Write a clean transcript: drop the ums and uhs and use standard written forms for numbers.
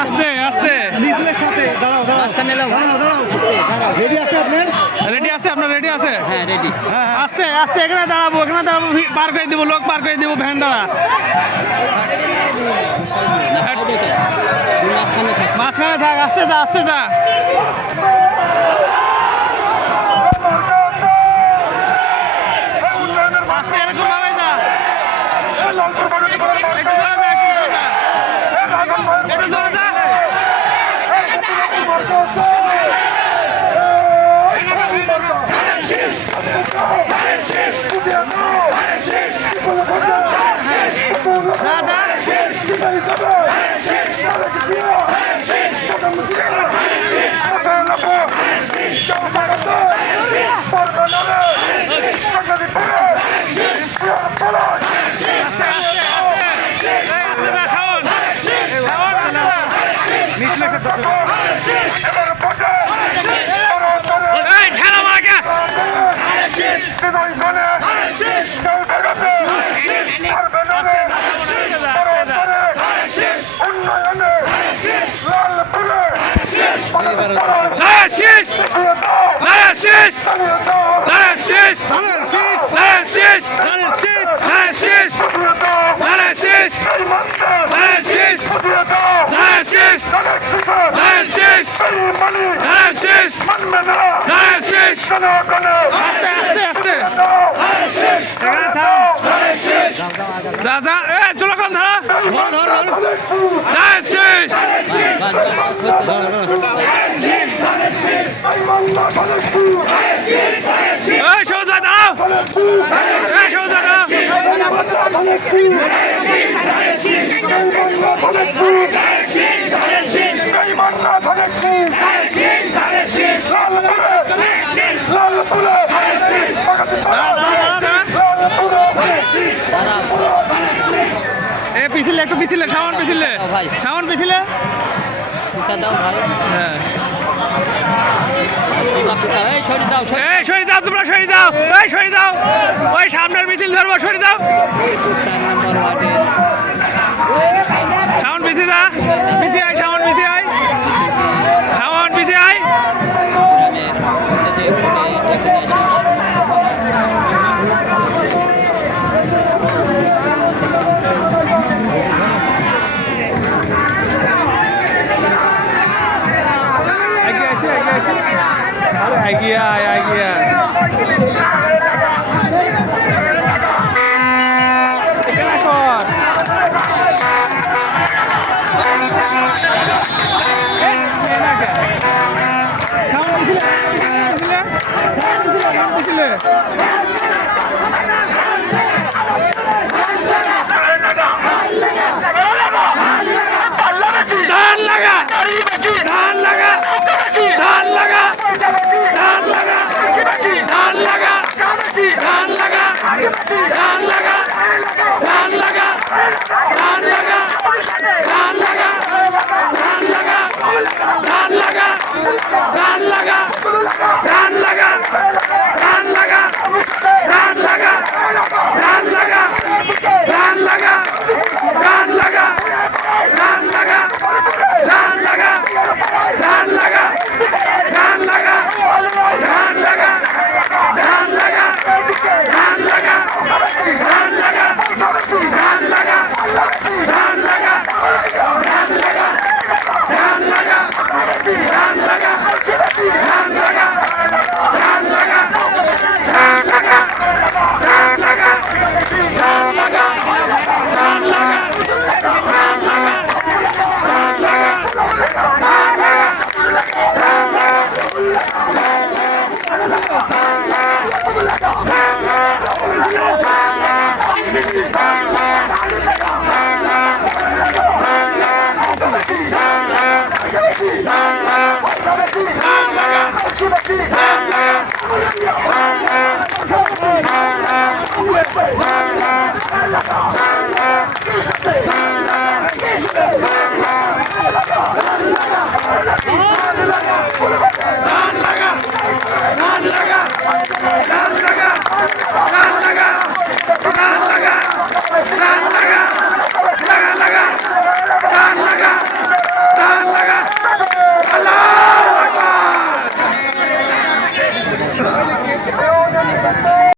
আস্তে আস্তে রেডি আছে আপনার রেডি আছে হ্যাঁ রেডি আস্তে আস্তে এখানে দাঁড়াবো পার করে দিব লোক পার করে দিব ভ্যান দ্বারা মাঝখানে থাক আস্তে যা আস্তে যা আস্তে এরকম ভাবে যা একটু জোরে যা একটু জোরে যা চলখন ধরা সোজা দাঁড়াও সোজা দাঁড়াও পিছিলে একটু পিছিলে সামান পিছিলে সামান পিছিলে হ্যাঁ সরে দাও তোমরা সরে দাও সরে দাও ওই সামনের মিছিল ধরবো সরে দাও সামান পিছিয়ে যা পিছিয়ে আয় সামান পিছিয়ে আয় সামান পিছিয়ে আয় Agia. Hey!